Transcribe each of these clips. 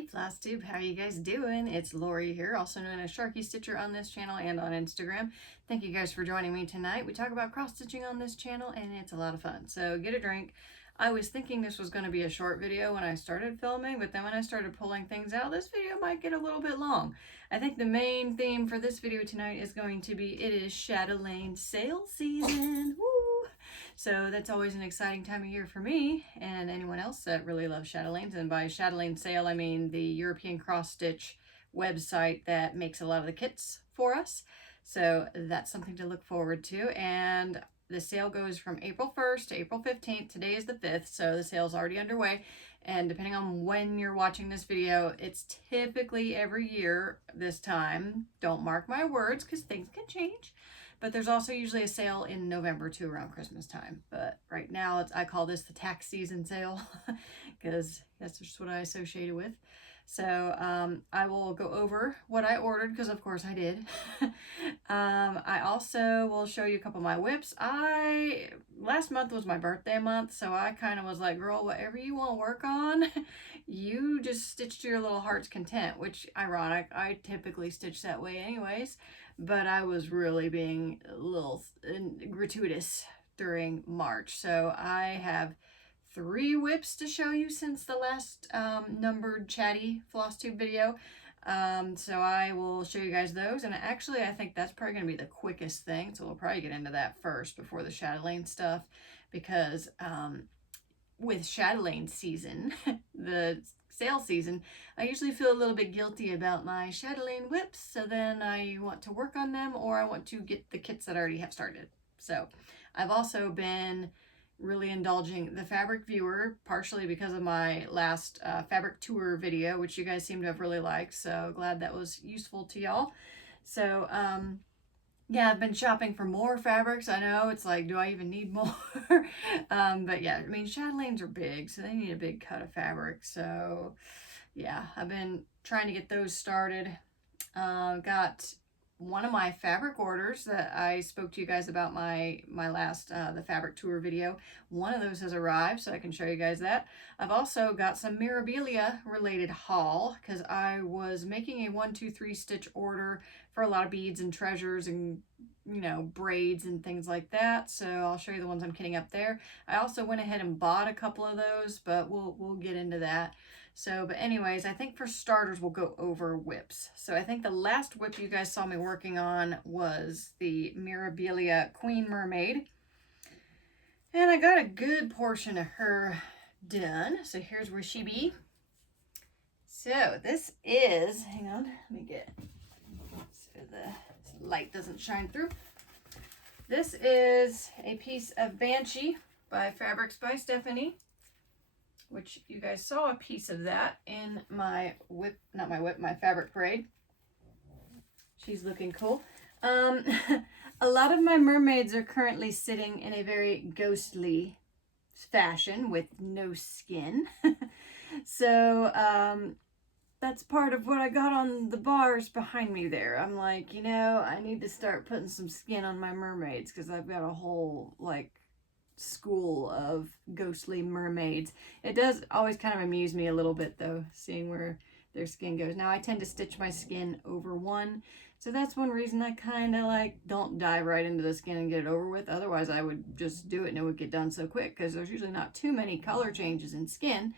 Hey Flosstube, how are you guys doing? It's Lori here, also known as Sharky Stitcher on this channel and on Instagram. Thank you guys for joining me tonight. We talk about cross-stitching on this channel and it's a lot of fun. So get a drink. I was thinking this was going to be a short video when I started filming, but then when I started pulling things out, this video might get a little bit long. I think the main theme for this video tonight is going to be, it is Chatelaine sale season. Woo! So that's always an exciting time of year for me and anyone else that really loves chatelaines. And by chatelaine sale, I mean the European cross-stitch website that makes a lot of the kits for us. So that's something to look forward to. And the sale goes from April 1st to April 15th. Today is the 5th, so the sale's already underway. And depending on when you're watching this video, it's typically every year this time. Don't mark my words because things can change. But there's also usually a sale in November too, around Christmas time. But right now, I call this the tax season sale because that's just what I associate it with. So I will go over what I ordered because of course I did. I also will show you a couple of my whips. Last month was my birthday month, so I kind of was like, girl, whatever you want to work on, you just stitch to your little heart's content, which ironic, I typically stitch that way anyways, but I was really being a little gratuitous during March. So I have 3 whips to show you since the last numbered chatty Flosstube video. So I will show you guys those, and actually I think that's probably going to be the quickest thing, so we'll probably get into that first before the chatelaine stuff, because with chatelaine season, the sale season, I usually feel a little bit guilty about my chatelaine whips, so then I want to work on them or I want to get the kits that I already have started. So I've also been really indulging the fabric viewer, partially because of my last fabric tour video, which you guys seem to have really liked, so glad that was useful to y'all. So yeah, I've been shopping for more fabrics. I know it's like, do I even need more? But yeah, I mean, chatelaines are big, so they need a big cut of fabric. So yeah, I've been trying to get those started. Got one of my fabric orders that I spoke to you guys about my last the fabric tour video. One of those has arrived, so I can show you guys that. I've also got some Mirabilia related haul because I was making a 1, 2, 3 stitch order for a lot of beads and treasures and, you know, braids and things like that. So I'll show you the ones I'm kitting up there. I also went ahead and bought a couple of those, but we'll get into that. So, but anyways, I think for starters, we'll go over whips. So I think the last whip you guys saw me working on was the Mirabelia Queen Mermaid. And I got a good portion of her done. So here's where she be. So this is, hang on, let me get, so the light doesn't shine through. This is a piece of Banshee by Fabrics by Stephanie, which you guys saw a piece of that in my whip, not my whip, my fabric braid. She's looking cool. A lot of my mermaids are currently sitting in a very ghostly fashion with no skin. So that's part of what I got on the bars behind me there. I'm like, you know, I need to start putting some skin on my mermaids because I've got a whole, like, school of ghostly mermaids. It does always kind of amuse me a little bit though, seeing where their skin goes. Now I tend to stitch my skin over one, so that's one reason I kind of like don't dive right into the skin and get it over with. Otherwise I would just do it and it would get done so quick because there's usually not too many color changes in skin.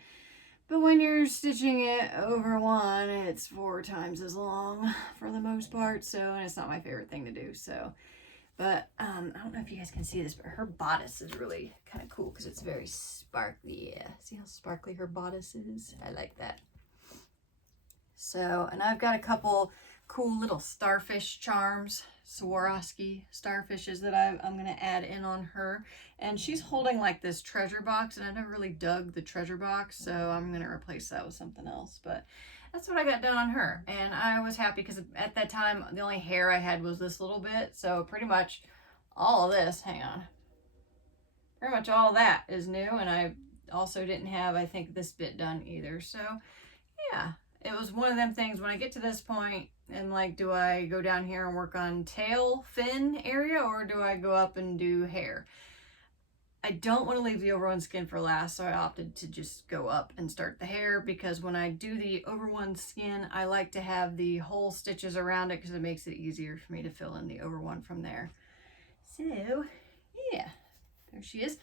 But when you're stitching it over one, it's 4 times as long for the most part, so, and it's not my favorite thing to do. So but I don't know if you guys can see this, but her bodice is really kind of cool because it's very sparkly. Yeah, see how sparkly her bodice is? I like that. So, and I've got a couple cool little starfish charms, Swarovski starfishes that I'm going to add in on her. And she's holding like this treasure box, and I never really dug the treasure box, so I'm going to replace that with something else. But that's what I got done on her, and I was happy because at that time the only hair I had was this little bit, so pretty much all of this, hang on, pretty much all that is new, and I also didn't have, I think, this bit done either. So yeah, it was one of them things when I get to this point and like, do I go down here and work on tail fin area or do I go up and do hair? I don't want to leave the overone skin for last, so I opted to just go up and start the hair, because when I do the overone skin, I like to have the whole stitches around it because it makes it easier for me to fill in the overone from there. So, yeah, there she is.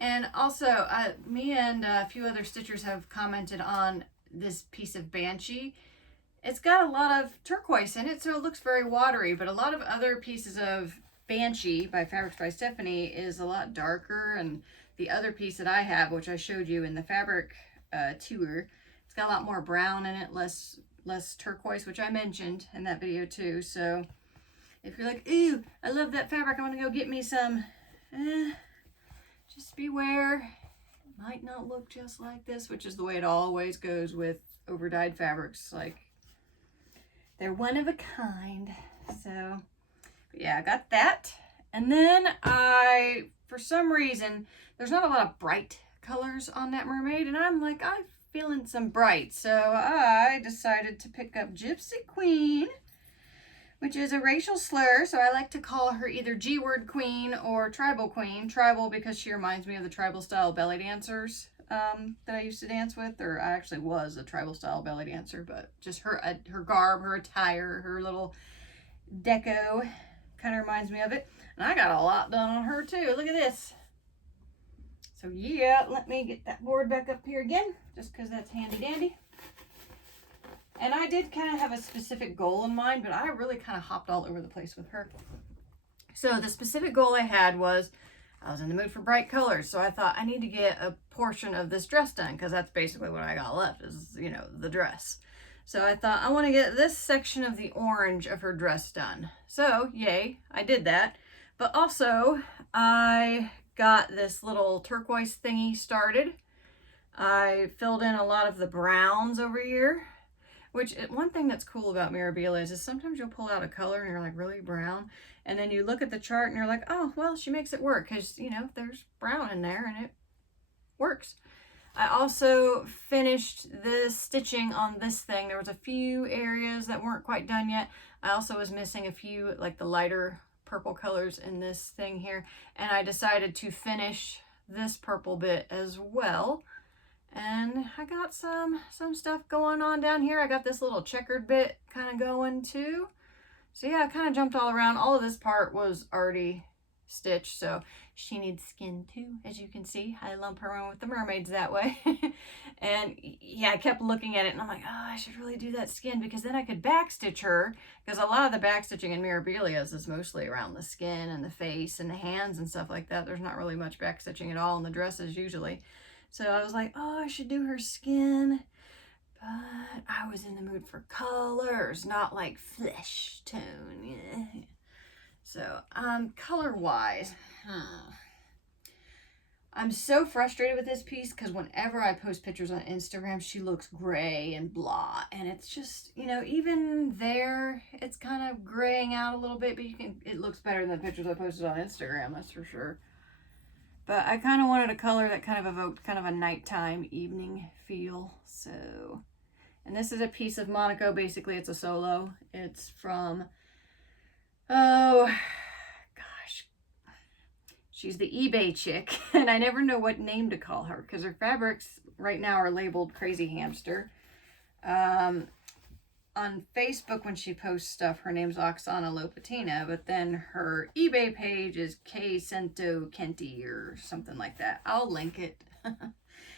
And also, me and a few other stitchers have commented on this piece of Banshee. It's got a lot of turquoise in it, so it looks very watery, but a lot of other pieces of Banshee by Fabrics by Stephanie is a lot darker, and the other piece that I have, which I showed you in the fabric tour, it's got a lot more brown in it, less turquoise, which I mentioned in that video too. So if you're like, ooh, I love that fabric, I want to go get me some, just beware, it might not look just like this, which is the way it always goes with over-dyed fabrics. Like, they're one of a kind. So yeah, I got that. And then for some reason, there's not a lot of bright colors on that mermaid, and I'm like, I'm feeling some bright. So I decided to pick up Gypsy Queen, which is a racial slur. So I like to call her either G-word queen or tribal queen. Tribal because she reminds me of the tribal style belly dancers that I used to dance with, or I actually was a tribal style belly dancer, but just her garb, her attire, her little deco kind of reminds me of it. And I got a lot done on her too. Look at this. So yeah, let me get that board back up here again, just because that's handy dandy. And I did kind of have a specific goal in mind, but I really kind of hopped all over the place with her. So the specific goal I had was, I was in the mood for bright colors, so I thought I need to get a portion of this dress done, because that's basically what I got left is, you know, the dress. So I thought I want to get this section of the orange of her dress done. So yay, I did that. But also I got this little turquoise thingy started. I filled in a lot of the browns over here, which one thing that's cool about Mirabilia is sometimes you'll pull out a color and you're like, really, brown? And then you look at the chart and you're like, oh, well, she makes it work because, you know, there's brown in there and it works. I also finished the stitching on this thing. There was a few areas that weren't quite done yet. I also was missing a few, like the lighter purple colors in this thing here. And I decided to finish this purple bit as well. And I got some stuff going on down here. I got this little checkered bit kind of going too. So yeah, I kind of jumped all around. All of this part was already stitched, so she needs skin too, as you can see. I lump her in with the mermaids that way. And yeah, I kept looking at it and I'm like, oh, I should really do that skin, because then I could backstitch her, because a lot of the backstitching in Mirabilia's is mostly around the skin and the face and the hands and stuff like that. There's not really much backstitching at all in the dresses usually. So I was like, oh, I should do her skin. But I was in the mood for colors, not like flesh tone. Yeah. So, color-wise, I'm so frustrated with this piece because whenever I post pictures on Instagram, she looks gray and blah. And it's just, you know, even there, it's kind of graying out a little bit, but it looks better than the pictures I posted on Instagram, that's for sure. But I kind of wanted a color that kind of evoked kind of a nighttime evening feel. So, and this is a piece of Monaco. Basically, it's a solo. It's from, oh gosh, she's the eBay chick. And I never know what name to call her because her fabrics right now are labeled Crazy Hamster. On Facebook, when she posts stuff, her name's Oksana Lopatina, but then her eBay page is K Cento Kenti or something like that. I'll link it.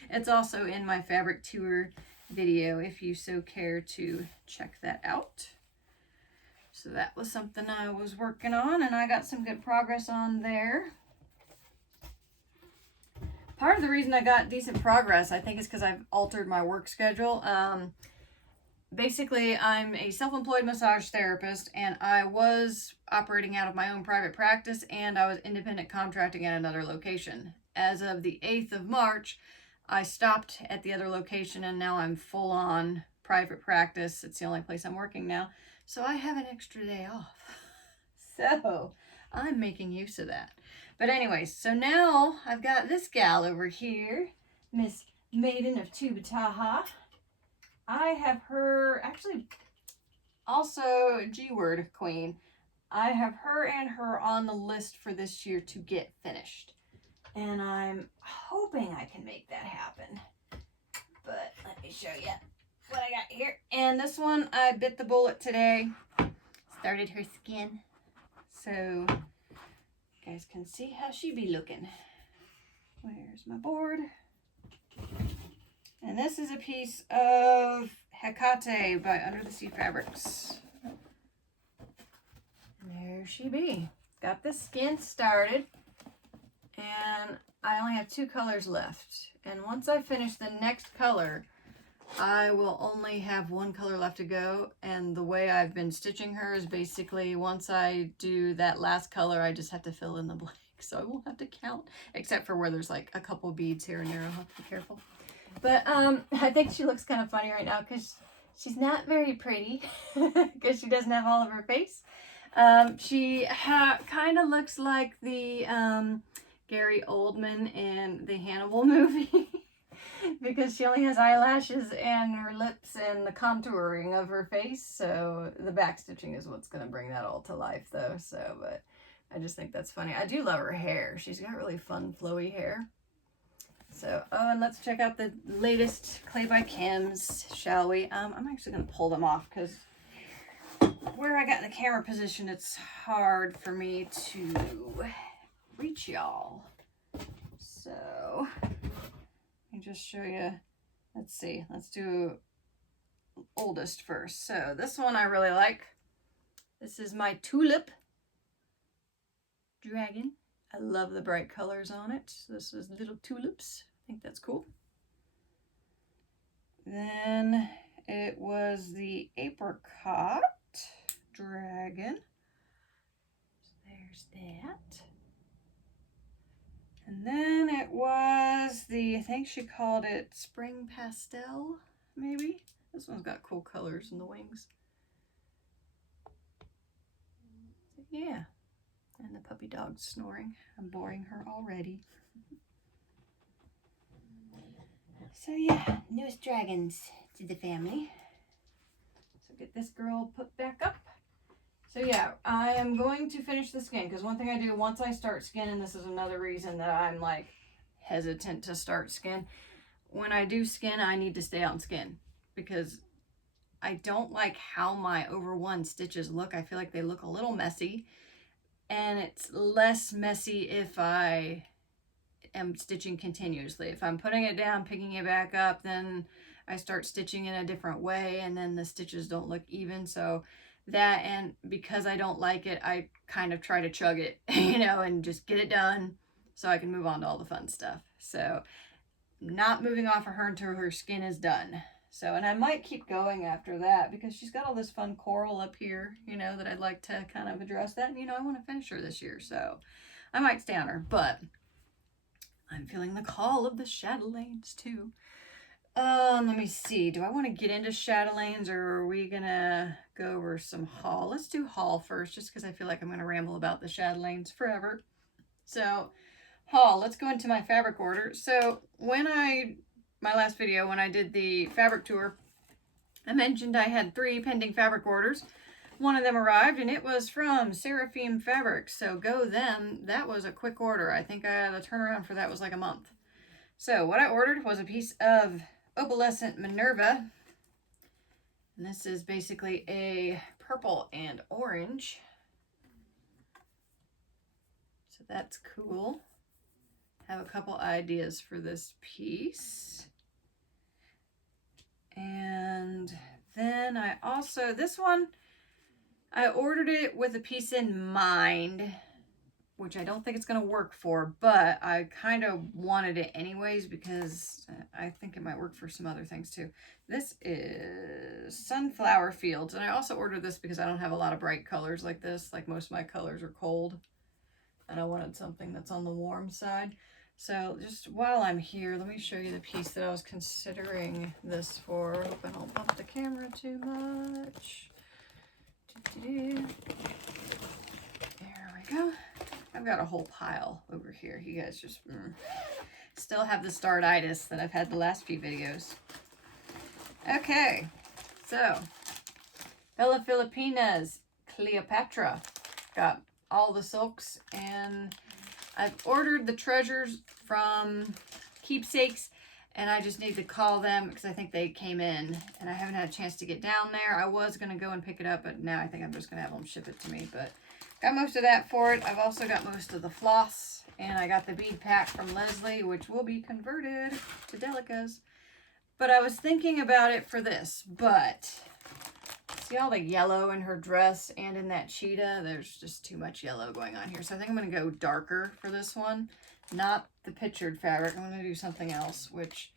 It's also in my fabric tour video if you so care to check that out. So that was something I was working on, and I got some good progress on there. Part of the reason I got decent progress, I think, is because I've altered my work schedule. Basically, I'm a self-employed massage therapist, and I was operating out of my own private practice, and I was independent contracting at another location. As of the 8th of March, I stopped at the other location, and now I'm full-on private practice. It's the only place I'm working now, so I have an extra day off. So I'm making use of that. But anyways, so now I've got this gal over here, Miss Maiden of Tubataha. I have her, actually, also G-word queen. I have her and her on the list for this year to get finished. And I'm hoping I can make that happen. But let me show you what I got here. And this one, I bit the bullet today. Started her skin. So you guys can see how she be looking. Where's my board? And this is a piece of Hecate by Under the Sea Fabrics. And there she be. Got the skin started. And I only have 2 colors left. And once I finish the next color, I will only have 1 color left to go. And the way I've been stitching her is basically once I do that last color, I just have to fill in the blank. So I won't have to count, except for where there's like a couple beads here and there. I'll have to be careful. But I think she looks kind of funny right now because she's not very pretty because she doesn't have all of her face. She kind of looks like the Gary Oldman in the Hannibal movie because she only has eyelashes and her lips and the contouring of her face. So the back stitching is what's going to bring that all to life though. So, but I just think that's funny. I do love her hair. She's got really fun flowy hair. So, oh, and let's check out the latest Clay by Kim's, shall we? I'm actually going to pull them off because where I got in the camera position, it's hard for me to reach y'all. So, let me just show you. Let's see. Let's do oldest first. So, this one I really like. This is my Tulip Dragon. I love the bright colors on it. This is little tulips. I think that's cool. Then it was the Apricot Dragon. So there's that. And then it was the, I think she called it Spring Pastel, maybe? This one's got cool colors in the wings. So yeah. And the puppy dog's snoring. I'm boring her already. So yeah, newest dragons to the family. So get this girl put back up. So yeah, I am going to finish the skin because one thing I do once I start skin, and this is another reason that I'm like hesitant to start skin. When I do skin, I need to stay on skin because I don't like how my over 1 stitches look. I feel like they look a little messy. And it's less messy if I am stitching continuously. If I'm putting it down, picking it back up, then I start stitching in a different way and then the stitches don't look even. So that, and because I don't like it, I kind of try to chug it, you know, and just get it done so I can move on to all the fun stuff. So not moving off of her until her skin is done. So, and I might keep going after that because she's got all this fun coral up here, you know, that I'd like to kind of address that. And, you know, I want to finish her this year, so I might stay on her. But I'm feeling the call of the Chatelaines, too. Let me see. Do I want to get into Chatelaines or are we going to go over some haul? Let's do haul first just because I feel like I'm going to ramble about the Chatelaines forever. So, haul. Let's go into my fabric order. So, my last video when I did the fabric tour, I mentioned I had 3 pending fabric orders. One of them arrived and it was from Seraphim Fabrics. So go them. That was a quick order. I think the turnaround for that was like a month. So what I ordered was a piece of opalescent Minerva. And this is basically a purple and orange. So that's cool. Have a couple ideas for this piece. And then I also, this one, I ordered it with a piece in mind, which I don't think it's going to work for, but I kind of wanted it anyways because I think it might work for some other things too. This is Sunflower Fields, and I also ordered this because I don't have a lot of bright colors like this. Like most of my colors are cold, and I wanted something that's on the warm side. So just while I'm here, let me show you the piece that I was considering this for. Hope I don't bump the camera too much. There we go. I've got a whole pile over here. You guys just still have the startitis that I've had the last few videos. Okay, so Bella Filipinas Cleopatra. Got all the silks and I've ordered the treasures from Keepsakes, and I just need to call them because I think they came in and I haven't had a chance to get down there. I was going to go and pick it up, but now I think I'm just going to have them ship it to me. But got most of that for it. I've also got most of the floss, and I got the bead pack from Leslie, which will be converted to Delicas. But I was thinking about it for this, but see all the yellow in her dress and in that cheetah? There's just too much yellow going on here. So I think I'm going to go darker for this one. Not the pictured fabric. I'm going to do something else, which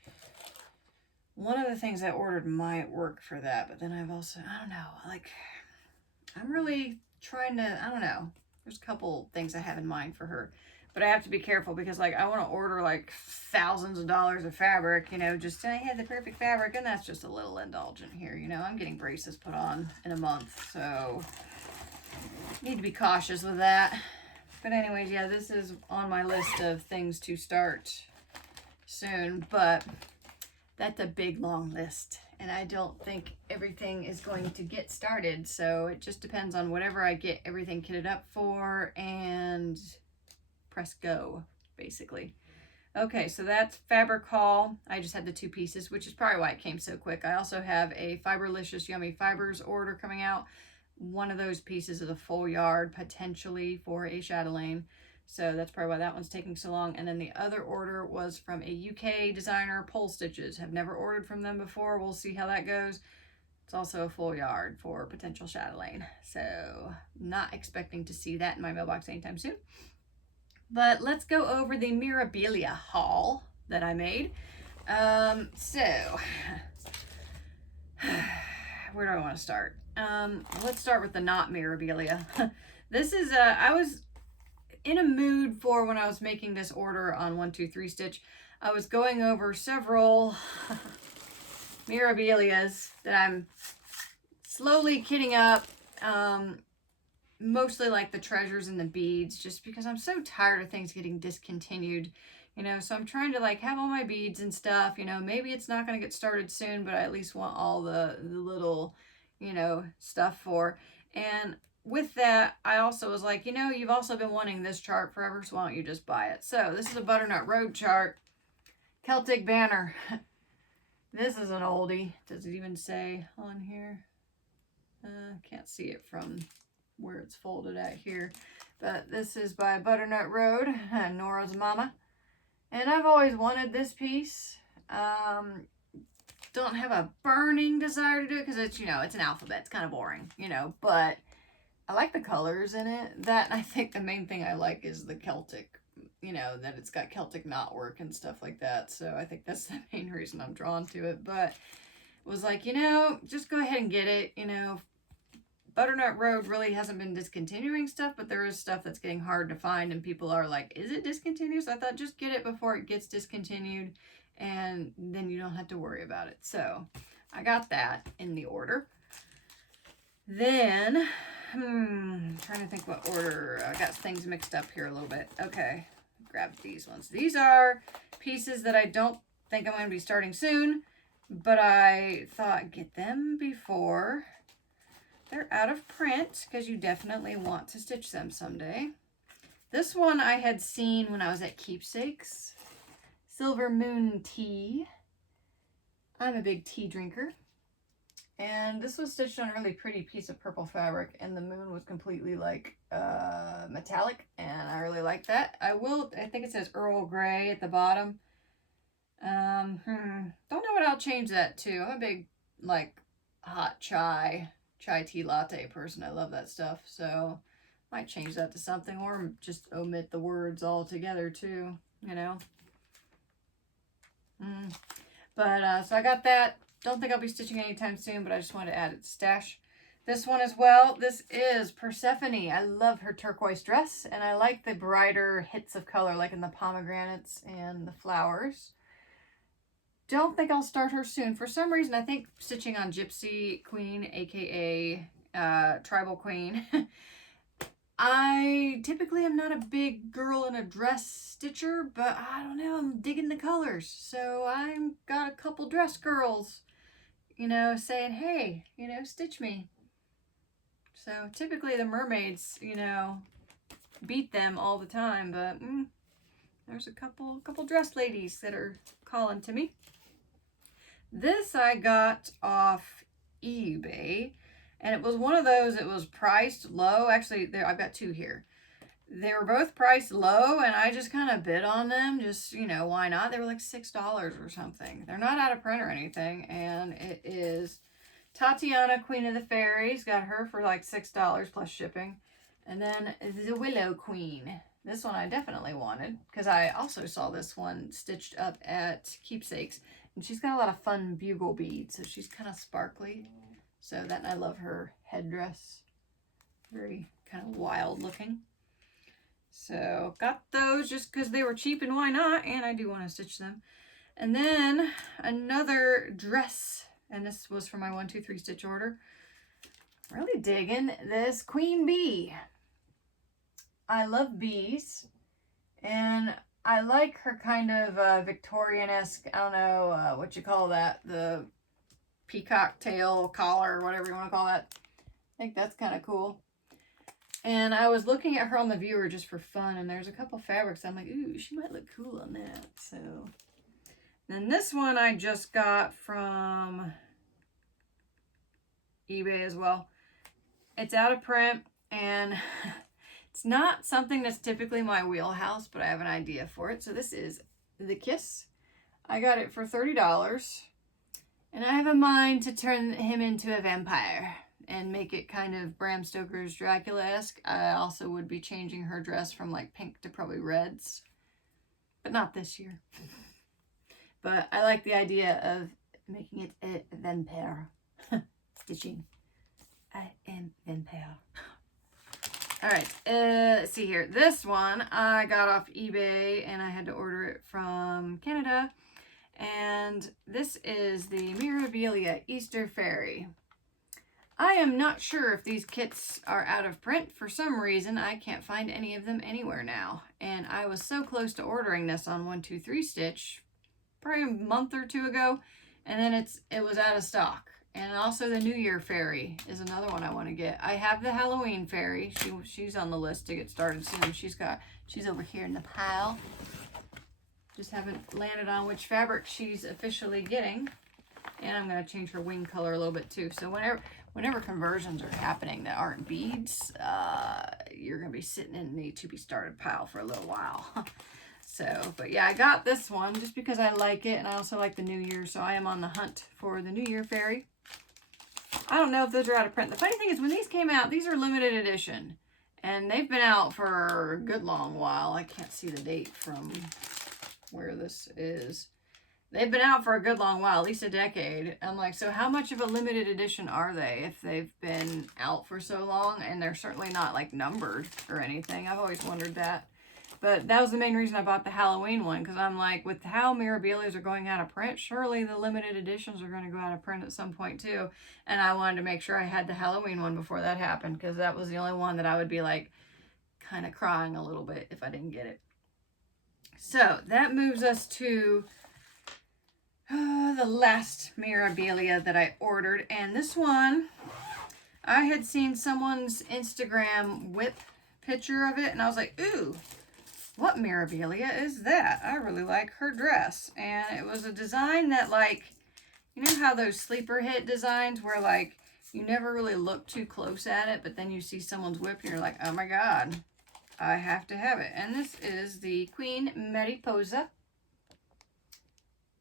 one of the things I ordered might work for that. But then I've also, I don't know, like, I'm really trying to, I don't know. There's a couple things I have in mind for her. But I have to be careful because, like, I want to order, like, thousands of dollars of fabric, you know, just, I had the perfect fabric. And that's just a little indulgent here, you know. I'm getting braces put on in a month, so need to be cautious with that. But anyways, yeah, this is on my list of things to start soon, but that's a big, long list, and I don't think everything is going to get started, so it just depends on whatever I get everything kitted up for, and press go, basically. Okay, so that's Fabric Haul. I just had the 2 pieces, which is probably why it came so quick. I also have a Fiberlicious Yummy Fibers order coming out. One of those pieces is a full yard, potentially for a chatelaine. So that's probably why that one's taking so long. And then the other order was from a UK designer, Pole Stitches. Have never ordered from them before. We'll see how that goes. It's also a full yard for potential chatelaine. So not expecting to see that in my mailbox anytime soon. But let's go over the Mirabelia haul that I made. So where do I want to start? Let's start with the not Mirabilia. This is, I was in a mood for when I was making this order on 123 Stitch. I was going over several Mirabilias that I'm slowly kitting up. Mostly like the treasures and the beads, just because I'm so tired of things getting discontinued, you know, so I'm trying to like have all my beads and stuff, you know, maybe it's not going to get started soon, but I at least want all the little, you know, stuff for. And with that, I also was like, you know, you've also been wanting this chart forever, so why don't you just buy it? So this is a Butternut Road chart, Celtic banner. This is an oldie. Does it even say on here? Can't see it from where it's folded at here, but this is by Butternut Road, Nora's mama, and I've always wanted this piece. Don't have a burning desire to do it because it's, you know, it's an alphabet, it's kind of boring, you know, but I like the colors in it. That, I think the main thing I like is the Celtic, you know, that it's got Celtic knotwork and stuff like that, so I think that's the main reason I'm drawn to it. But was like, you know, just go ahead and get it, you know. Butternut Road really hasn't been discontinuing stuff, but there is stuff that's getting hard to find, and people are like, is it discontinued? So I thought, just get it before it gets discontinued, and then you don't have to worry about it. So I got that in the order. Then, trying to think what order. I got things mixed up here a little bit. Okay, grab these ones. These are pieces that I don't think I'm going to be starting soon, but I thought get them before they're out of print, because you definitely want to stitch them someday. This one I had seen when I was at Keepsakes. Silver Moon Tea. I'm a big tea drinker. And this was stitched on a really pretty piece of purple fabric, and the moon was completely like metallic, and I really like that. I think it says Earl Grey at the bottom. Don't know what I'll change that to. I'm a big like hot chai tea latte person. I love that stuff, so might change that to something, or just omit the words altogether too, you know. But so I got that. Don't think I'll be stitching anytime soon, but I just wanted to add it to stash. This one as well. This is Persephone. I love her turquoise dress, and I like the brighter hits of color, like in the pomegranates and the flowers. Don't think I'll start her soon. For some reason, I think stitching on Gypsy Queen, aka Tribal Queen. I typically am not a big girl in a dress stitcher, but I don't know, I'm digging the colors. So I've got a couple dress girls, you know, saying, hey, you know, stitch me. So typically the mermaids, you know, beat them all the time, but there's a couple dress ladies that are calling to me. This I got off eBay, and it was one of those, it was priced low. Actually, I've got two here. They were both priced low, and I just kind of bid on them. Just, you know, why not? They were like $6 or something. They're not out of print or anything, and it is Tatiana, Queen of the Fairies. Got her for like $6 plus shipping. And then the Willow Queen. This one I definitely wanted, because I also saw this one stitched up at Keepsakes. And she's got a lot of fun bugle beads, so she's kind of sparkly. So that, and I love her headdress. Very kind of wild looking. So got those just because they were cheap, and why not? And I do want to stitch them. And then another dress, and this was for my 1, 2, 3 stitch order. Really digging this Queen Bee. I love bees, and I like her kind of Victorian-esque, I don't know what you call that, the peacock tail collar, whatever you want to call that. I think that's kind of cool. And I was looking at her on the viewer just for fun, and there's a couple fabrics I'm like, ooh, she might look cool on that. So then this one I just got from eBay as well. It's out of print, and it's not something that's typically my wheelhouse, but I have an idea for it. So this is The Kiss. I got it for $30, and I have a mind to turn him into a vampire and make it kind of Bram Stoker's Dracula-esque. I also would be changing her dress from like pink to probably reds, but not this year. But I like the idea of making it a vampire. Stitching. I am vampire. All right, let's see here. This one I got off eBay, and I had to order it from Canada. And this is the Mirabilia Easter Fairy. I am not sure if these kits are out of print. For some reason, I can't find any of them anywhere now. And I was so close to ordering this on 1, 2, 3 stitch probably a month or two ago, and then it was out of stock. And also the New Year Fairy is another one I want to get. I have the Halloween Fairy. She's on the list to get started soon. She's over here in the pile. Just haven't landed on which fabric she's officially getting. And I'm going to change her wing color a little bit too. So whenever conversions are happening that aren't beads, you're going to be sitting in the to be started pile for a little while. So, but yeah, I got this one just because I like it, and I also like the New Year, so I am on the hunt for the New Year Fairy. I don't know if those are out of print. The funny thing is, when these came out, these are limited edition, and they've been out for a good long while. I can't see the date from where this is. They've been out for a good long while, at least a decade. I'm like, so how much of a limited edition are they if they've been out for so long? And they're certainly not like numbered or anything. I've always wondered that. But that was the main reason I bought the Halloween one, because I'm like, with how Mirabilias are going out of print, surely the limited editions are going to go out of print at some point too. And I wanted to make sure I had the Halloween one before that happened, because that was the only one that I would be like kind of crying a little bit if I didn't get it. So that moves us to the last Mirabilia that I ordered. And this one, I had seen someone's Instagram whip picture of it, and I was like, ooh, what Mirabilia is that? I really like her dress. And it was a design that, like, you know how those sleeper hit designs where, like, you never really look too close at it, but then you see someone's whip and you're like, oh my god, I have to have it. And this is the Queen Mariposa.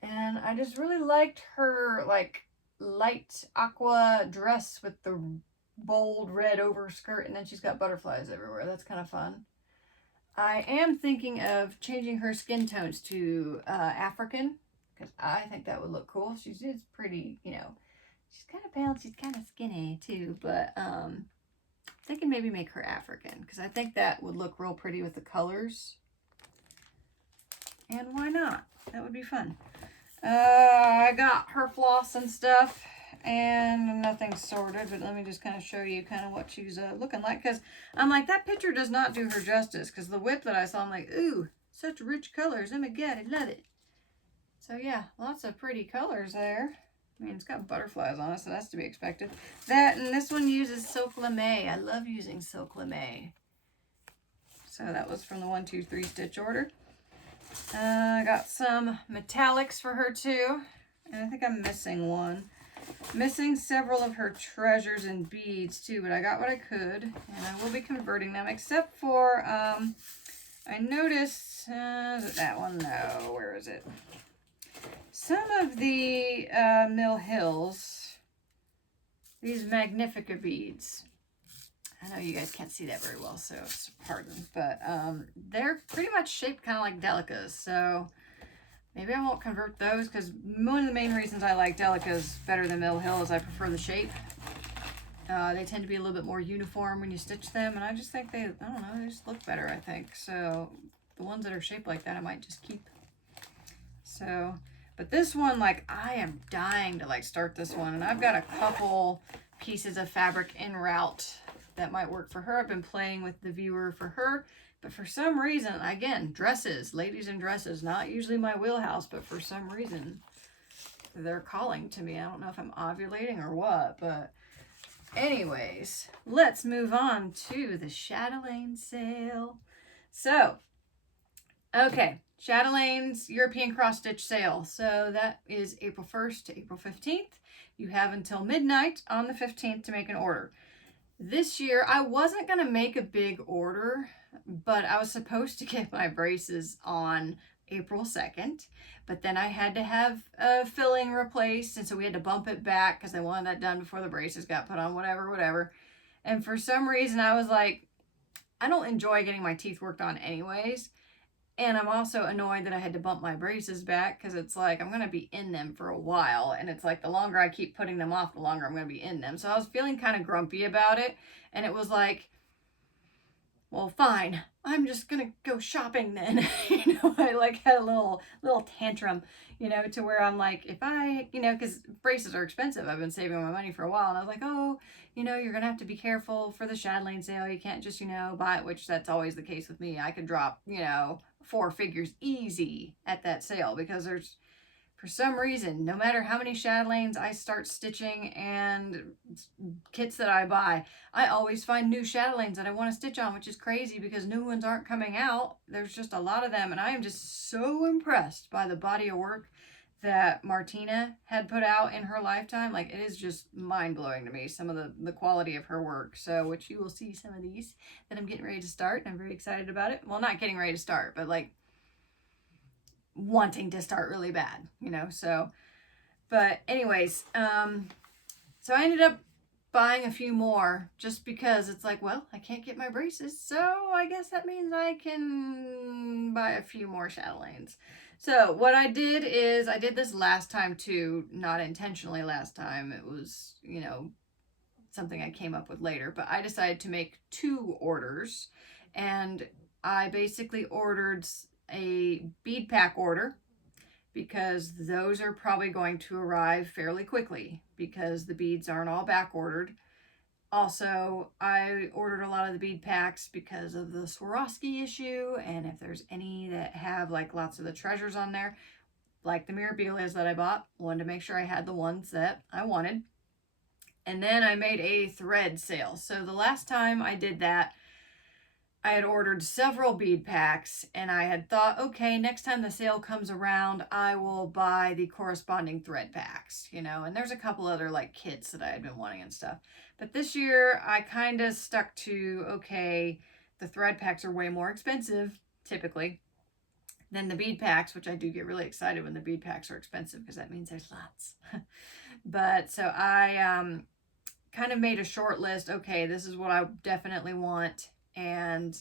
And I just really liked her, like, light aqua dress with the bold red overskirt, and then she's got butterflies everywhere. That's kind of fun. I am thinking of changing her skin tones to African, because I think that would look cool. She's pretty, you know, she's kind of pale, she's kind of skinny too, but thinking maybe make her African, because I think that would look real pretty with the colors. And why not? That would be fun. I got her floss and stuff, and nothing's sorted, but let me just kind of show you kind of what she's looking like, because I'm like, that picture does not do her justice, because the whip that I saw, I'm like, ooh, such rich colors. Oh my god, I love it. So yeah, lots of pretty colors there. I mean, it's got butterflies on it, so that's to be expected. That, and this one uses silk lame. I love using silk lame. So that was from the 1, 2, 3 stitch order. I got some metallics for her too. And I think I'm missing one. Missing several of her treasures and beads too, but I got what I could. And I will be converting them, except for, I noticed, is it that one? No, where is it? Some of the Mill Hills, these Magnifica beads. I know you guys can't see that very well, so pardon. But they're pretty much shaped kind of like delicas, so maybe I won't convert those, because one of the main reasons I like delicas better than Mill Hill is I prefer the shape. They tend to be a little bit more uniform when you stitch them, and I just think they, I don't know, they just look better, I think. So the ones that are shaped like that, I might just keep. So, but this one, like, I am dying to, like, start this one, and I've got a couple pieces of fabric en route that might work for her. I've been playing with the viewer for her, but for some reason, again, dresses, ladies in dresses, not usually my wheelhouse, but for some reason, they're calling to me. I don't know if I'm ovulating or what, but anyways, let's move on to the Chatelaine sale. So, okay, Chatelaine's European cross stitch sale. So that is April 1st to April 15th. You have until midnight on the 15th to make an order. This year, I wasn't going to make a big order, but I was supposed to get my braces on April 2nd, but then I had to have a filling replaced, and so we had to bump it back because I wanted that done before the braces got put on, whatever. And for some reason, I was like, I don't enjoy getting my teeth worked on anyways, and I'm also annoyed that I had to bump my braces back because it's like I'm going to be in them for a while, and it's like the longer I keep putting them off, the longer I'm going to be in them. So I was feeling kind of grumpy about it, and it was like, well, fine, I'm just going to go shopping then. You know, I like had a little tantrum, you know, to where I'm like, if I, you know, because braces are expensive. I've been saving my money for a while, and I was like, oh, you know, you're going to have to be careful for the Chatelaine sale. You can't just, you know, buy it, which that's always the case with me. I could drop, you know, 4 figures easy at that sale because there's, for some reason, no matter how many Chatelaines I start stitching and kits that I buy, I always find new Chatelaines that I want to stitch on, which is crazy because new ones aren't coming out. There's just a lot of them, and I am just so impressed by the body of work that Martina had put out in her lifetime. Like, it is just mind-blowing to me, some of the quality of her work. So, which you will see some of these that I'm getting ready to start, and I'm very excited about it. Well, not getting ready to start, but like wanting to start really bad, you know. So, but anyways, so I ended up buying a few more just because it's like, well, I can't get my braces, so I guess that means I can buy a few more Chatelaines. So what I did is, I did this last time too, not intentionally last time. It was, you know, something I came up with later, but I decided to make 2 orders, and I basically ordered a bead pack order because those are probably going to arrive fairly quickly because the beads aren't all back ordered. Also, I ordered a lot of the bead packs because of the Swarovski issue, and if there's any that have like lots of the treasures on there, like the Mirabilias that I bought, wanted to make sure I had the ones that I wanted. And then I made a thread sale. So the last time I did that, I had ordered several bead packs, and I had thought, okay, next time the sale comes around, I will buy the corresponding thread packs, you know, and there's a couple other like kits that I had been wanting and stuff. But this year I kind of stuck to, okay, the thread packs are way more expensive typically than the bead packs, which I do get really excited when the bead packs are expensive because that means there's lots. But so I kind of made a short list. Okay, this is what I definitely want. And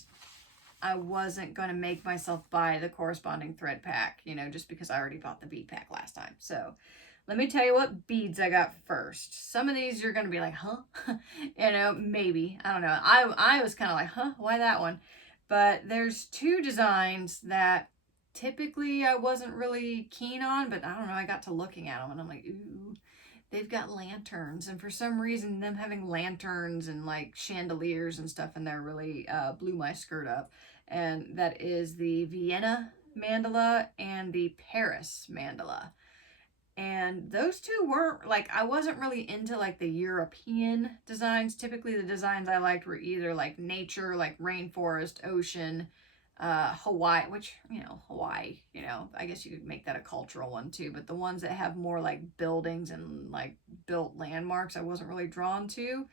I wasn't going to make myself buy the corresponding thread pack, you know, just because I already bought the bead pack last time. So let me tell you what beads I got first. Some of these you're going to be like, huh? You know, maybe. I don't know. I was kind of like, huh? Why that one? But there's 2 designs that typically I wasn't really keen on, but I don't know. I got to looking at them and I'm like, ooh. They've got lanterns, and for some reason them having lanterns and like chandeliers and stuff in there really blew my skirt up. And that is the Vienna mandala and the Paris mandala. And those two weren't, like, I wasn't really into, like, the European designs. Typically, the designs I liked were either, like, nature, like rainforest, ocean, Hawaii, which, you know, Hawaii, you know, I guess you could make that a cultural one too. But the ones that have more, like, buildings and, like, built landmarks, I wasn't really drawn to.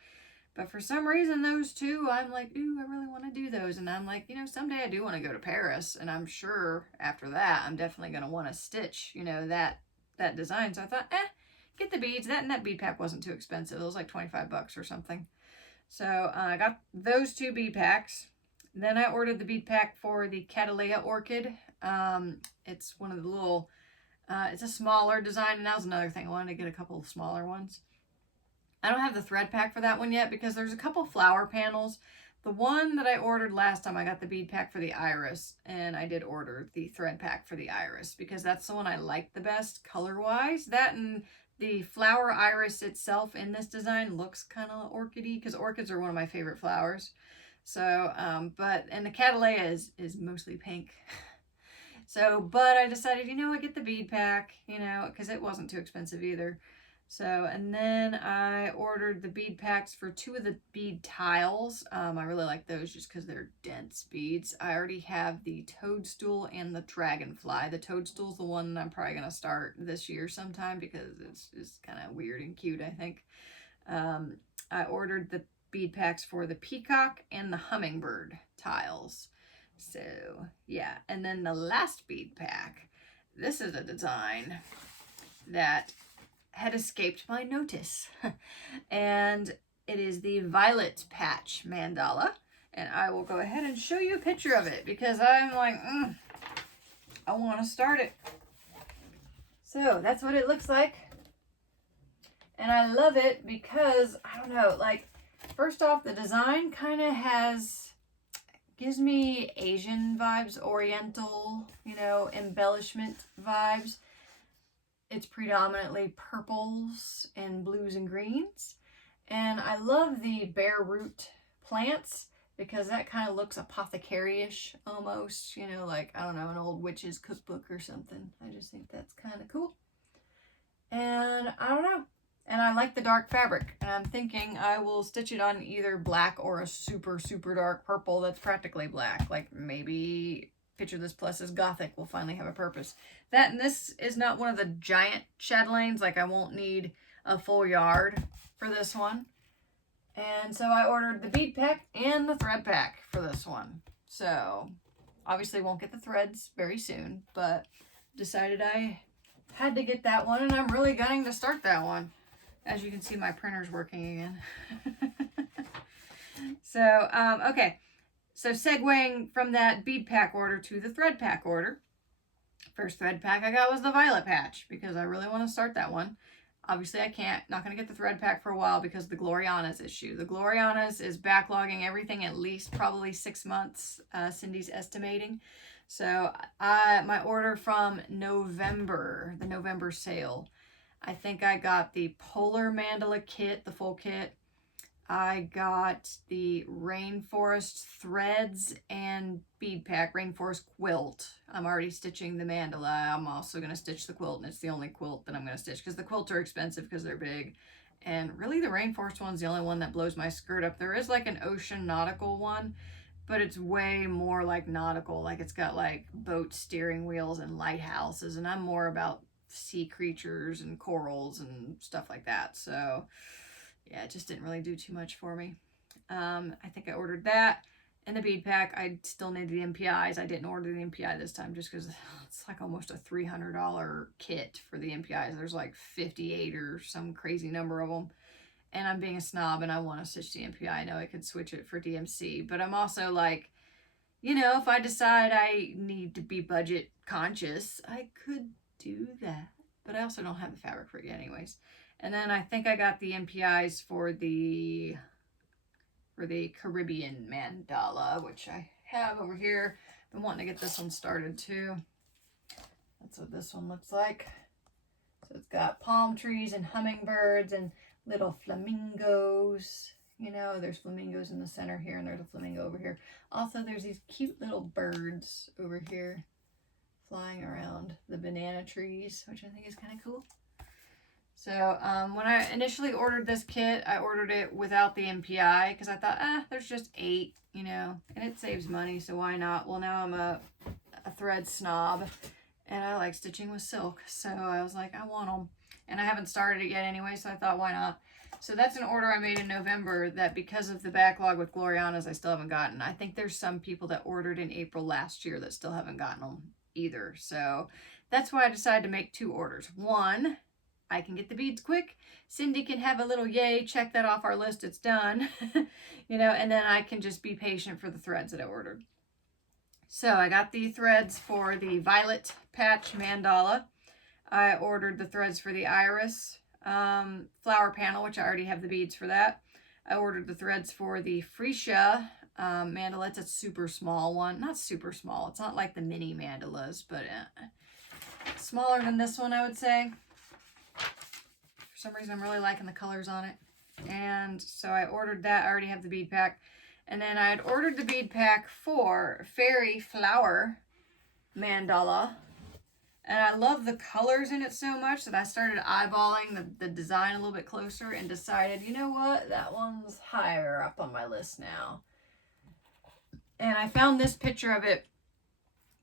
But for some reason, those two, I'm like, ooh, I really want to do those. And I'm like, you know, someday I do want to go to Paris. And I'm sure after that, I'm definitely going to want to stitch, you know, that design. So I thought, get the beads. That bead pack wasn't too expensive. It was like 25 bucks or something. So I got those two bead packs. Then I ordered the bead pack for the Chatelaine orchid. It's one of the little, it's a smaller design. And that was another thing. I wanted to get a couple of smaller ones. I don't have the thread pack for that one yet because there's a couple flower panels. The one that I ordered last time, I got the bead pack for the iris, and I did order the thread pack for the iris because that's the one I like the best color-wise. That and the flower iris itself in this design looks kind of orchidy because orchids are one of my favorite flowers. So, and the Chatelaine is mostly pink. So, but I decided, you know, I get the bead pack, you know, because it wasn't too expensive either. So, and then I ordered the bead packs for two of the bead tiles. I really like those just because they're dense beads. I already have the toadstool and the dragonfly. The toadstool's the one that I'm probably going to start this year sometime because it's just kind of weird and cute, I think. I ordered the bead packs for the peacock and the hummingbird tiles. So, yeah. And then the last bead pack. This is a design that had escaped my notice. And it is the Violet Patch Mandala. And I will go ahead and show you a picture of it because I'm like, I want to start it. So that's what it looks like. And I love it because, I don't know, like, first off, the design kind of gives me Asian vibes, Oriental, you know, embellishment vibes. It's predominantly purples and blues and greens. And I love the bare root plants because that kind of looks apothecary-ish almost. You know, like, I don't know, an old witch's cookbook or something. I just think that's kind of cool. And I don't know. And I like the dark fabric. And I'm thinking I will stitch it on either black or a super, super dark purple that's practically black. Like maybe Picture This Plus is Gothic will finally have a purpose. That and this is not one of the giant chatelaines. Like I won't need a full yard for this one. And so I ordered the bead pack and the thread pack for this one. So obviously won't get the threads very soon, but decided I had to get that one and I'm really gunning to start that one. As you can see, my printer's working again. So, okay. So segueing from that bead pack order to the thread pack order. First thread pack I got was the Violet Patch because I really want to start that one. Obviously I not going to get the thread pack for a while because of the Gloriana's issue. The Gloriana's is backlogging everything at least probably 6 months, Cindy's estimating. So my order from November, the November sale, I think I got the Polar Mandala kit, the full kit. I got the Rainforest threads and bead pack, Rainforest quilt. I'm already stitching the mandala. I'm also going to stitch the quilt, and it's the only quilt that I'm going to stitch because the quilts are expensive because they're big. And really the Rainforest one's the only one that blows my skirt up. There is like an ocean nautical one, but it's way more like nautical. Like it's got like boat steering wheels and lighthouses, and I'm more about sea creatures and corals and stuff like that. So yeah, it just didn't really do too much for me. I think I ordered that and the bead pack. I still needed the MPIs. I didn't order the MPI this time just because it's like almost a $300 kit for the MPIs. There's like 58 or some crazy number of them. And I'm being a snob and I want to stitch the MPI. I know I could switch it for DMC, but I'm also like, you know, if I decide I need to be budget conscious, I could do that. But I also don't have the fabric for it yet anyways. And then I think I got the MPIs for the Caribbean Mandala, which I have over here. Been wanting to get this one started too. That's what this one looks like. So it's got palm trees and hummingbirds and little flamingos. You know, there's flamingos in the center here and there's a flamingo over here. Also, there's these cute little birds over here flying around the banana trees, which I think is kind of cool. So when I initially ordered this kit, I ordered it without the MPI because I thought, there's just 8, you know, and it saves money, so why not? Well, now I'm a thread snob, and I like stitching with silk, so I was like, I want them. And I haven't started it yet anyway, so I thought, why not? So that's an order I made in November that because of the backlog with Gloriana's, I still haven't gotten. I think there's some people that ordered in April last year that still haven't gotten them either. So that's why I decided to make 2 orders. One, I can get the beads quick. Cindy can have a little yay, check that off our list, it's done. You know, and then I can just be patient for the threads that I ordered. So I got the threads for the Violet Patch Mandala. I ordered the threads for the Iris flower panel, which I already have the beads for that. I ordered the threads for the Freesia mandala. It's a super small one. Not super small. It's not like the mini mandalas, but smaller than this one, I would say. For some reason, I'm really liking the colors on it. And so I ordered that. I already have the bead pack. And then I had ordered the bead pack for Fairy Flower Mandala. And I love the colors in it so much that I started eyeballing the design a little bit closer and decided, you know what, that one's higher up on my list now. And I found this picture of it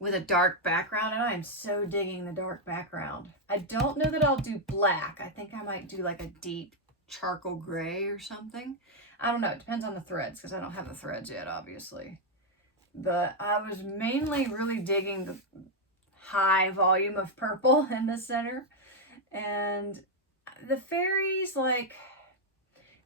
with a dark background, and I am so digging the dark background. I don't know that I'll do black. I think I might do like a deep charcoal gray or something. I don't know. It depends on the threads because I don't have the threads yet, obviously. But I was mainly really digging the high volume of purple in the center. And the fairies, like,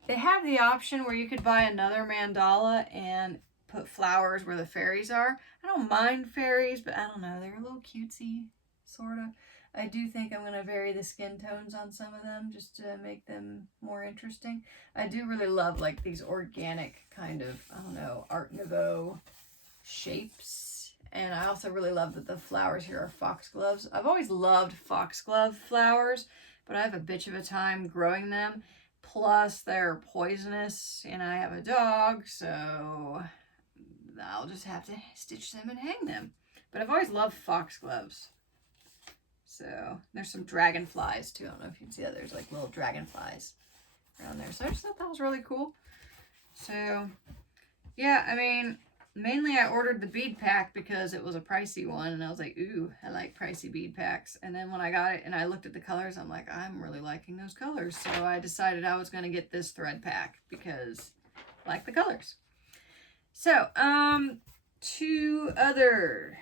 they have the option where you could buy another mandala and put flowers where the fairies are. I don't mind fairies, but I don't know, they're a little cutesy, sort of. I do think I'm going to vary the skin tones on some of them just to make them more interesting. I do really love, like, these organic kind of, I don't know, Art Nouveau shapes. And I also really love that the flowers here are foxgloves. I've always loved foxglove flowers, but I have a bitch of a time growing them. Plus, they're poisonous, and I have a dog, so I'll just have to stitch them and hang them. But I've always loved foxgloves. So, there's some dragonflies, too. I don't know if you can see that. There's, like, little dragonflies around there. So, I just thought that was really cool. So, yeah, I mean, mainly I ordered the bead pack because it was a pricey one. And I was like, ooh, I like pricey bead packs. And then when I got it and I looked at the colors, I'm like, I'm really liking those colors. So, I decided I was going to get this thread pack because I like the colors. So, 2 other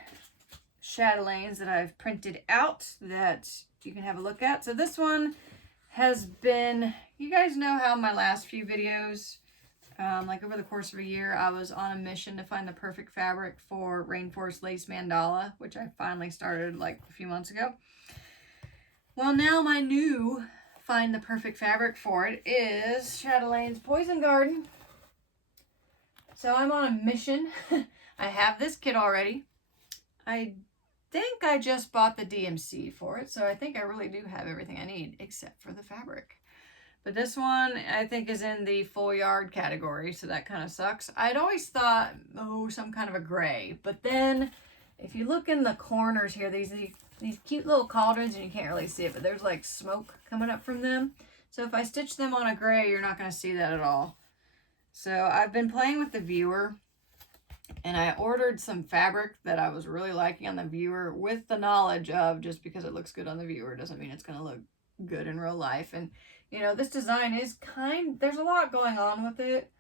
chatelaines that I've printed out that you can have a look at. So this one has been, you guys know how my last few videos, like over the course of a year, I was on a mission to find the perfect fabric for Rainforest Lace Mandala, which I finally started like a few months ago. Well, now my new find the perfect fabric for it is Chatelane's Poison Garden. So I'm on a mission. I have this kit already. I think I just bought the DMC for it, so I think I really do have everything I need except for the fabric. But this one I think is in the full yard category, so that kind of sucks. I'd always thought, oh, some kind of a gray, but then if you look in the corners here, these cute little cauldrons, and you can't really see it, but there's like smoke coming up from them. So if I stitch them on a gray, you're not going to see that at all. So I've been playing with the viewer, and I ordered some fabric that I was really liking on the viewer with the knowledge of just because it looks good on the viewer doesn't mean it's going to look good in real life. And, you know, this design is there's a lot going on with it.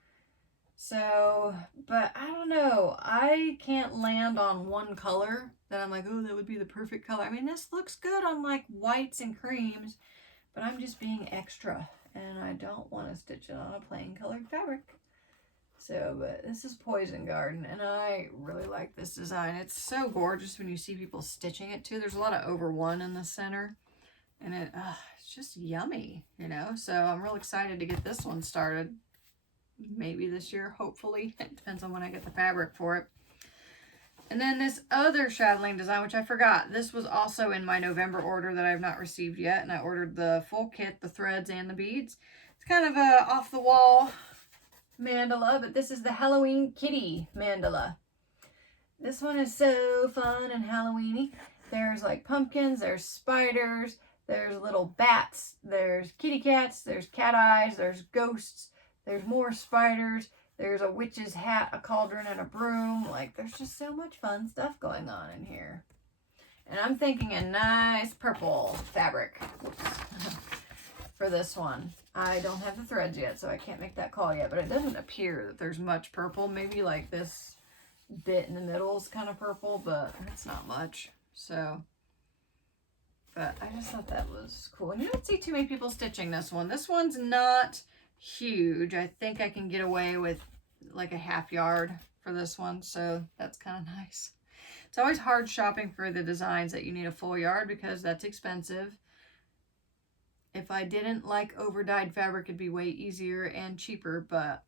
So, but I don't know. I can't land on one color that I'm like, oh, that would be the perfect color. I mean, this looks good on like whites and creams, but I'm just being extra. And I don't want to stitch it on a plain colored fabric. So, but this is Poison Garden, and I really like this design. It's so gorgeous when you see people stitching it, too. There's a lot of over one in the center, and it's just yummy, you know? So, I'm real excited to get this one started. Maybe this year, hopefully. It depends on when I get the fabric for it. And then this other chatelaine design, which I forgot. This was also in my November order that I have not received yet, and I ordered the full kit, the threads and the beads. It's kind of a off-the-wall mandala, but this is the Halloween Kitty mandala. This one is so fun and Halloweeny. There's like pumpkins, there's spiders, There's little bats, there's kitty cats, there's cat eyes, there's ghosts, there's more spiders, there's a witch's hat, a cauldron, and a broom. Like, there's just so much fun stuff going on in here. And I'm thinking a nice purple fabric for this one. I don't have the threads yet, so I can't make that call yet, but it doesn't appear that there's much purple. Maybe like this bit in the middle is kind of purple, but it's not much. So, but I just thought that was cool. And you don't see too many people stitching this one. This one's not huge. I think I can get away with like a half yard for this one, so that's kind of nice. It's always hard shopping for the designs that you need a full yard because that's expensive. If I didn't like over-dyed fabric, it'd be way easier and cheaper, but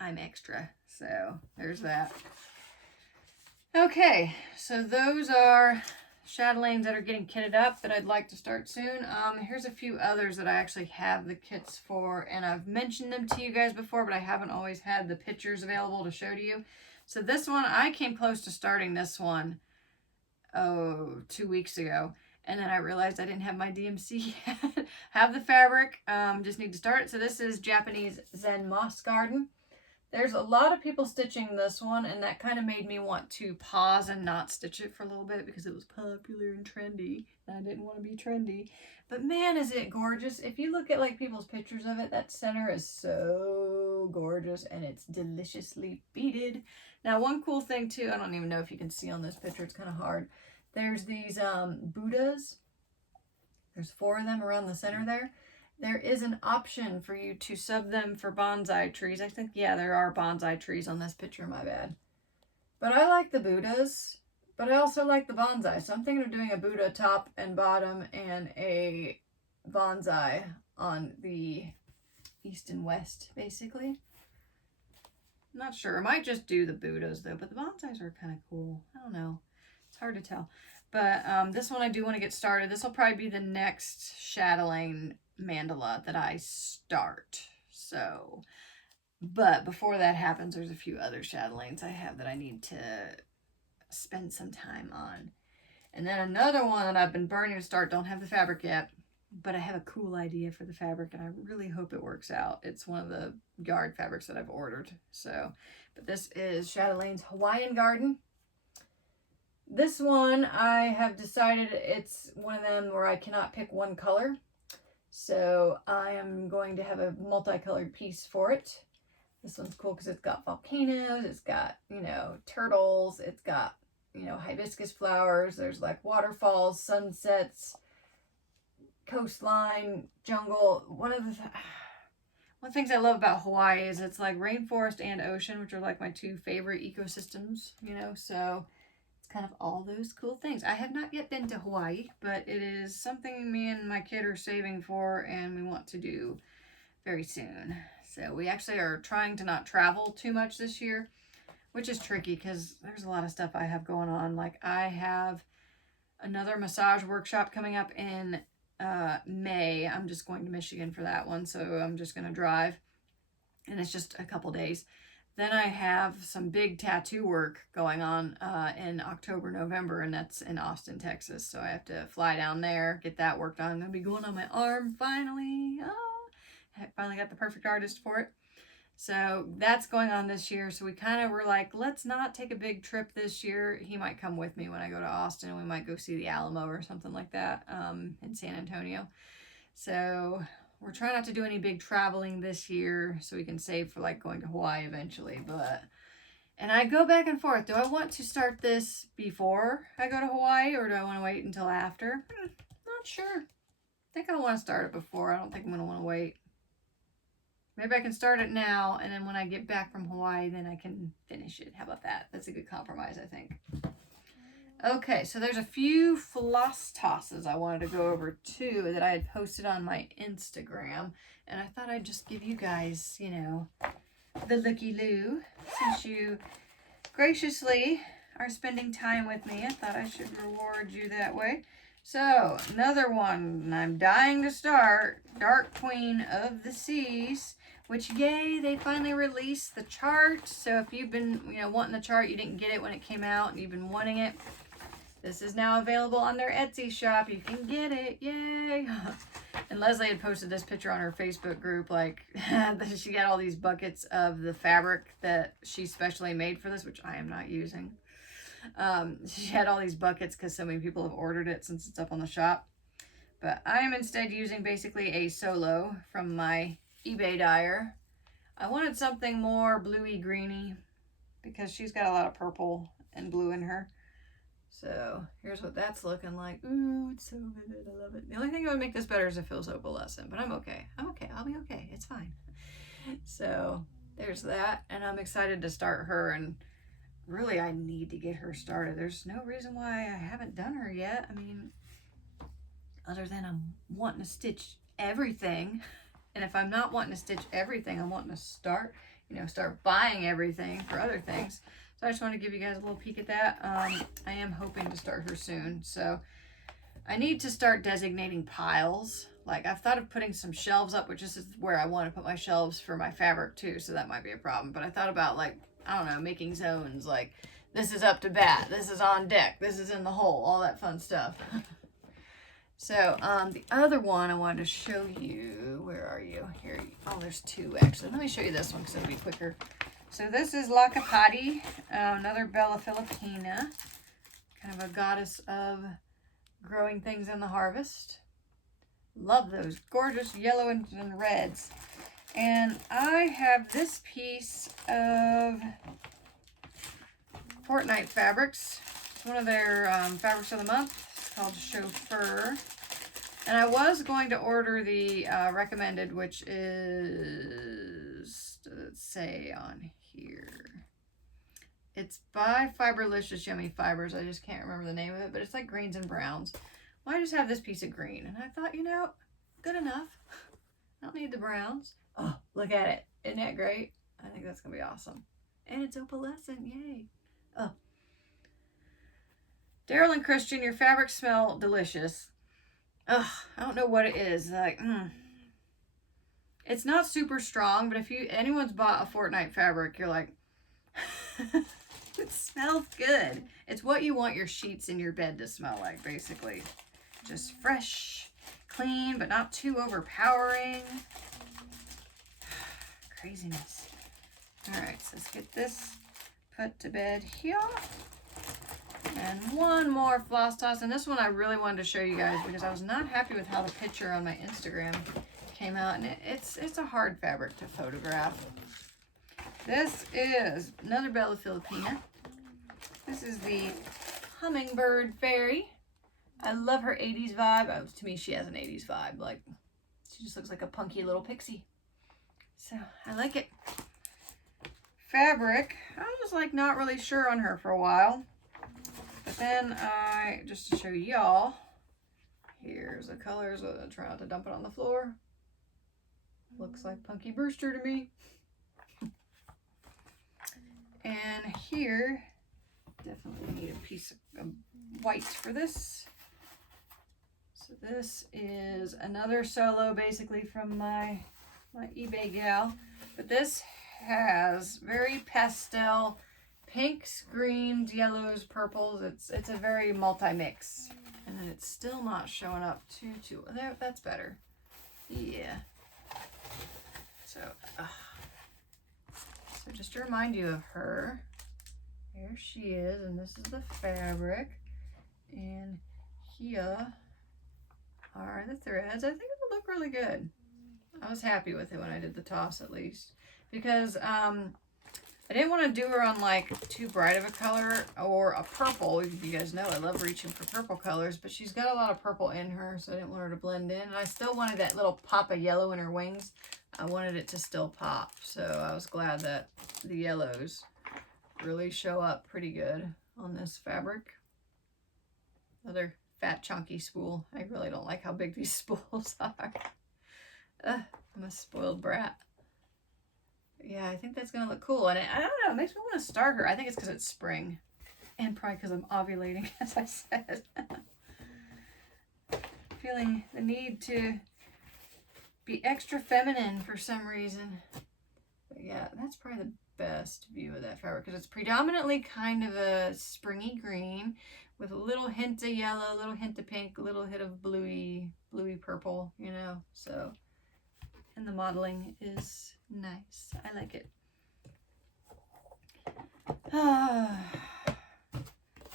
I'm extra, so there's that. Okay, so those are chatelaines that are getting kitted up that I'd like to start soon. Here's a few others that I actually have the kits for, and I've mentioned them to you guys before, but I haven't always had the pictures available to show to you. So this one, I came close to starting this one, 2 weeks ago, and then I realized I didn't have my DMC yet. Have the fabric, just need to start it. So this is Japanese Zen Moss Garden. There's a lot of people stitching this one, and that kind of made me want to pause and not stitch it for a little bit because it was popular and trendy, and I didn't want to be trendy. But man, is it gorgeous. If you look at like people's pictures of it, that center is so gorgeous, and it's deliciously beaded. Now, one cool thing too, I don't even know if you can see on this picture, it's kind of hard. There's these Buddhas. There's 4 of them around the center there. There is an option for you to sub them for bonsai trees. I think, yeah, there are bonsai trees on this picture, my bad. But I like the Buddhas, but I also like the bonsai. So I'm thinking of doing a Buddha top and bottom and a bonsai on the east and west, basically. Not sure. I might just do the Buddhas, though, but the bonsais are kind of cool. I don't know. It's hard to tell. But this one I do want to get started. This will probably be the next Chatelaine mandala that I start. So, but before that happens, there's a few other chatelaines I have that I need to spend some time on. And then another one that I've been burning to start, don't have the fabric yet, but I have a cool idea for the fabric and I really hope it works out. It's one of the yard fabrics that I've ordered. So, but this is Chatelaine's Hawaiian Garden. This one, I have decided it's one of them where I cannot pick one color. So I am going to have a multicolored piece for it. This one's cool because it's got volcanoes, it's got, you know, turtles, it's got, you know, hibiscus flowers, there's like waterfalls, sunsets, coastline, jungle. One of the things I love about Hawaii is it's like rainforest and ocean, which are like my 2 favorite ecosystems, you know, so kind of all those cool things. I have not yet been to Hawaii, but it is something me and my kid are saving for and we want to do very soon. So we actually are trying to not travel too much this year, which is tricky because there's a lot of stuff I have going on. Like I have another massage workshop coming up in May. I'm just going to Michigan for that one, so I'm just going to drive and it's just a couple days. Then I have some big tattoo work going on in October, November, and that's in Austin, Texas. So I have to fly down there, get that work done. I'm going to be going on my arm finally. Oh, I finally got the perfect artist for it. So that's going on this year. So we kind of were like, let's not take a big trip this year. He might come with me when I go to Austin. We might go see the Alamo or something like that in San Antonio. So we're trying not to do any big traveling this year so we can save for like going to Hawaii eventually. And I go back and forth. Do I want to start this before I go to Hawaii or do I want to wait until after? Not sure. I think I want to start it before. I don't think I'm going to want to wait. Maybe I can start it now and then when I get back from Hawaii, then I can finish it. How about that? That's a good compromise, I think. Okay, so there's a few floss tosses I wanted to go over too that I had posted on my Instagram. And I thought I'd just give you guys, you know, the looky-loo. Since you graciously are spending time with me, I thought I should reward you that way. So, another one I'm dying to start, Dark Queen of the Seas, which, yay, they finally released the chart. So if you've been, you know, wanting the chart, you didn't get it when it came out, and you've been wanting it, This is now available on their Etsy shop. You can get it. Yay! And Leslie had posted this picture on her Facebook group, like, she got all these buckets of the fabric that she specially made for this, which I am not using. She had all these buckets because so many people have ordered it since it's up on the shop. But I am instead using basically a solo from my eBay dyer. I wanted something more bluey greeny because she's got a lot of purple and blue in her. So here's what that's looking like. Ooh, it's so vivid. I love it. The only thing that would make this better is if it feels opalescent, but I'm okay. I'm okay. I'll be okay. It's fine. So there's that. And I'm excited to start her. And really, I need to get her started. There's no reason why I haven't done her yet. I mean, other than I'm wanting to stitch everything. And if I'm not wanting to stitch everything, I'm wanting to start buying everything for other things. So I just want to give you guys a little peek at that. I am hoping to start her soon. So I need to start designating piles. Like, I've thought of putting some shelves up, which is where I want to put my shelves for my fabric too. So that might be a problem. But I thought about, like, I don't know, making zones. Like, this is up to bat. This is on deck. This is in the hole. All that fun stuff. So the other one I wanted to show you. Where are you? Here. Oh, there's two actually. Let me show you this one because it'll be quicker. So this is La Capati, another Bella Filipina, kind of a goddess of growing things in the harvest. Love those gorgeous yellow and reds. And I have this piece of Fortnite fabrics. It's one of their fabrics of the month. It's called Chauffeur. And I was going to order the recommended, which is, does it say on here? It's by Fiberlicious Yummy Fibers. I just can't remember the name of it, but it's like greens and browns. Well, I just have this piece of green, and I thought, you know, good enough. I don't need the browns. Oh, look at it. Isn't that great? I think that's going to be awesome. And it's opalescent. Yay. Oh. Daryl and Christian, your fabrics smell delicious. Ugh, I don't know what it is. Like, it's not super strong, but if anyone's bought a Fortnite fabric, you're like, it smells good. It's what you want your sheets in your bed to smell like, basically. Just fresh, clean, but not too overpowering. Craziness. All right, so let's get this put to bed here. And one more floss toss. And this one I really wanted to show you guys because I was not happy with how the picture on my Instagram came out. And it's a hard fabric to photograph. This is another Bella Filipina. This is the Hummingbird Fairy. I love her 80s vibe. Oh, to me, she has an 80s vibe. Like, she just looks like a punky little pixie. So, I like it. Fabric, I was like not really sure on her for a while. But then just to show y'all, here's the colors. I'll try not to dump it on the floor. Looks like Punky Brewster to me. And here, definitely need a piece of white for this. So this is another solo basically from my eBay gal. But this has very pastel pinks, greens, yellows, purples. It's a very multi-mix. And then it's still not showing up too. There, that's better. Yeah. So just to remind you of her, here she is, and this is the fabric. And here are the threads. I think it'll look really good. I was happy with it when I did the toss, at least, because I didn't want to do her on like too bright of a color or a purple. You guys know I love reaching for purple colors, but she's got a lot of purple in her, so I didn't want her to blend in. And I still wanted that little pop of yellow in her wings. I wanted it to still pop, so I was glad that the yellows really show up pretty good on this fabric. Another fat chunky spool. I really don't like how big these spools are. I'm a spoiled brat. Yeah, I think that's going to look cool. And I don't know, it makes me want to start her. I think it's because it's spring. And probably because I'm ovulating, as I said. Feeling the need to be extra feminine for some reason. But yeah, that's probably the best view of that fabric because it's predominantly kind of a springy green with a little hint of yellow, a little hint of pink, a little hint of bluey purple, you know. So, and the modeling is nice. I like it.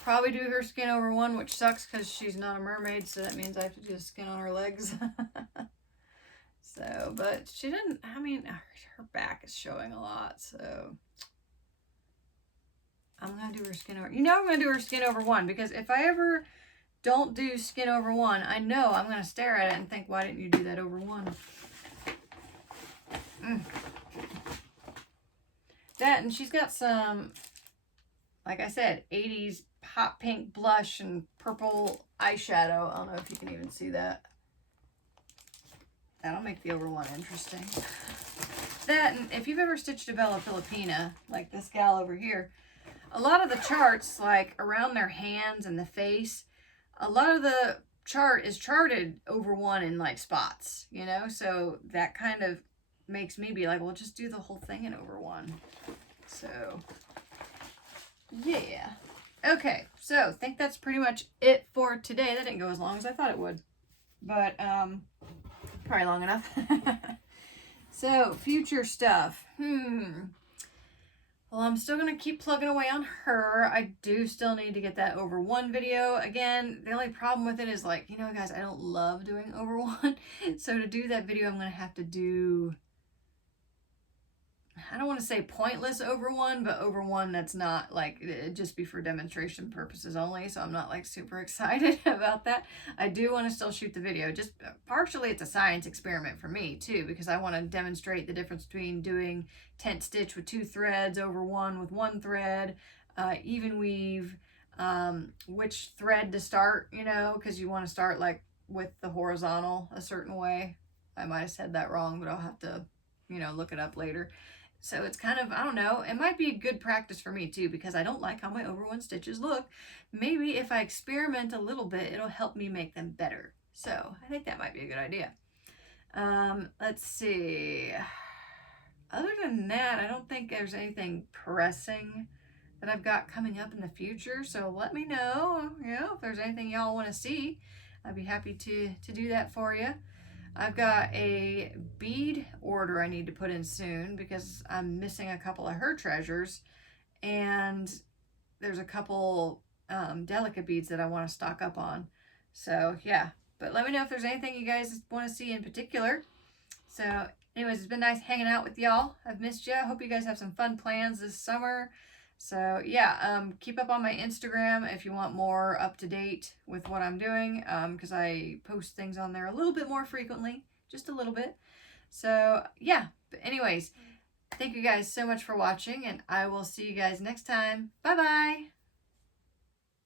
Probably do her skin over one, which sucks because she's not a mermaid, so that means I have to do the skin on her legs. So, but she didn't, I mean, her back is showing a lot, so I'm going to do her skin over, I'm going to do her skin over one, because if I ever don't do skin over one, I know I'm going to stare at it and think, why didn't you do that over one? That, and she's got some, like I said, 80s hot pink blush and purple eyeshadow. I don't know if you can even see that. That'll make the over one interesting. That, and if you've ever stitched a Bella Filipina, like this gal over here, a lot of the charts, like around their hands and the face, a lot of the chart is charted over one in like spots, you know? So that kind of makes me be like, well, just do the whole thing in over one. So, yeah. Okay, so I think that's pretty much it for today. That didn't go as long as I thought it would, but probably long enough. So, future stuff. Well, I'm still going to keep plugging away on her. I do still need to get that over one video. Again, the only problem with it is, like, you know, guys, I don't love doing over one. So to do that video, I'm going to have to do, I don't want to say pointless over one, but over one that's not, like, it'd just be for demonstration purposes only. So I'm not, like, super excited about that. I do want to still shoot the video. Just partially it's a science experiment for me too, because I want to demonstrate the difference between doing tent stitch with 2 threads over one with 1 thread, even weave, which thread to start, you know, because you want to start like with the horizontal a certain way. I might have said that wrong, but I'll have to, you know, look it up later. So it's kind of, I don't know, it might be a good practice for me too, because I don't like how my over one stitches look. Maybe if I experiment a little bit, it'll help me make them better. So I think that might be a good idea. Let's see. Other than that, I don't think there's anything pressing that I've got coming up in the future. So let me know, you know, if there's anything y'all want to see. I'd be happy to do that for you. I've got a bead order I need to put in soon because I'm missing a couple of her treasures, and there's a couple delicate beads that I want to stock up on. So yeah, but let me know if there's anything you guys want to see in particular. So anyways, it's been nice hanging out with y'all. I've missed you. I hope you guys have some fun plans this summer. So yeah, keep up on my Instagram if you want more up to date with what I'm doing, because I post things on there a little bit more frequently, just a little bit. So yeah, but anyways, thank you guys so much for watching, and I will see you guys next time. Bye bye.